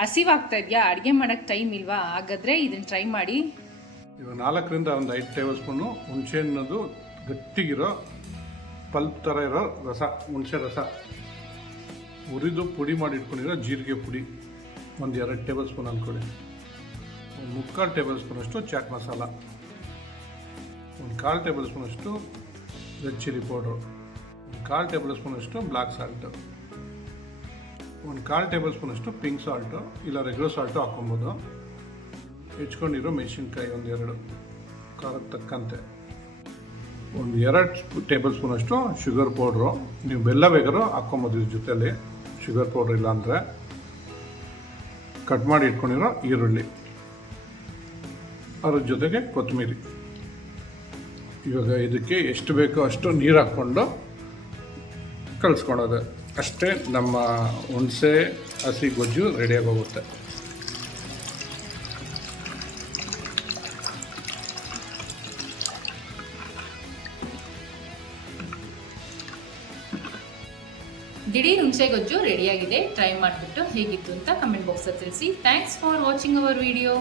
ಹಸಿವಾಗ್ತಾ ಇದೆಯಾ, ಅಡುಗೆ ಮಾಡೋಕ್ಕೆ ಟೈಮ್ ಇಲ್ವಾ? ಹಾಗಾದರೆ ಇದನ್ನು ಟ್ರೈ ಮಾಡಿ. ಇವಾಗ 4ರಿಂದ ಒಂದು 5 ಟೇಬಲ್ ಸ್ಪೂನು ಹುಣಸೆ ಹಣ್ಣದು ಗಟ್ಟಿಗಿರೋ ಪಲ್ಪ್ ಥರ ಇರೋ ರಸ, ಹುಣಸೆ ರಸ, ಹುರಿದು ಪುಡಿ ಮಾಡಿ ಇಟ್ಕೊಂಡಿರೋ ಜೀರಿಗೆ ಪುಡಿ ಒಂದು 2 ಟೇಬಲ್ ಸ್ಪೂನ್ ಅಂದ್ಕೊಳ್ಳಿ, ಒಂದು 3/4 ಟೇಬಲ್ ಸ್ಪೂನಷ್ಟು ಚಾಟ್ ಮಸಾಲ, ಒಂದು 1/4 ಟೇಬಲ್ ಸ್ಪೂನಷ್ಟು ರೆಡ್ ಚಿಲ್ಲಿ ಪೌಡ್ರು, ಒಂದು 1/4 ಟೇಬಲ್ ಸ್ಪೂನಷ್ಟು ಬ್ಲ್ಯಾಕ್ ಸಾಲ್ಟು, ಒಂದು 1/4 ಟೇಬಲ್ ಸ್ಪೂನಷ್ಟು ಪಿಂಕ್ ಸಾಲ್ಟು ಇಲ್ಲ ರೆಗ್ಯುಲರ್ ಸಾಲ್ಟು ಹಾಕ್ಕೊಬೋದು. ಹೆಚ್ಕೊಂಡಿರೋ ಮೆಣಸಿನ್ಕಾಯಿ ಒಂದು 2 ಖಾರಕ್ಕೆ ತಕ್ಕಂತೆ, ಒಂದು 2 ಟೇಬಲ್ ಸ್ಪೂನಷ್ಟು ಶುಗರ್ ಪೌಡ್ರು, ನೀವು ಬೆಲ್ಲ ಬೇಕಾದ್ರೂ ಹಾಕ್ಕೊಬೋದು ಇದ್ರ ಜೊತೆಯಲ್ಲಿ, ಶುಗರ್ ಪೌಡ್ರ್ ಇಲ್ಲಾಂದರೆ. ಕಟ್ ಮಾಡಿ ಇಟ್ಕೊಂಡಿರೋ ಈರುಳ್ಳಿ, ಅದ್ರ ಜೊತೆಗೆ ಕೊತ್ತಂಬರಿ. ಇವಾಗ ಇದಕ್ಕೆ ಎಷ್ಟು ಬೇಕೋ ಅಷ್ಟು ನೀರು ಹಾಕ್ಕೊಂಡು ಕಲಿಸ್ಕೊಳೋದು ಅಷ್ಟೇ. ನಮ್ಮ ಹುಣಸೆ ಹಸಿ ಗೊಜ್ಜು ರೆಡಿಯಾಗಿ ಹೋಗುತ್ತೆ. ದಿಢೀರ್ ಹುಣಸೆ ಗೊಜ್ಜು ರೆಡಿಯಾಗಿದೆ. ಟ್ರೈ ಮಾಡಿಬಿಟ್ಟು ಹೇಗಿತ್ತು ಅಂತ ಕಮೆಂಟ್ ಬಾಕ್ಸಲ್ಲಿ ತಿಳಿಸಿ. Thanks for watching our video.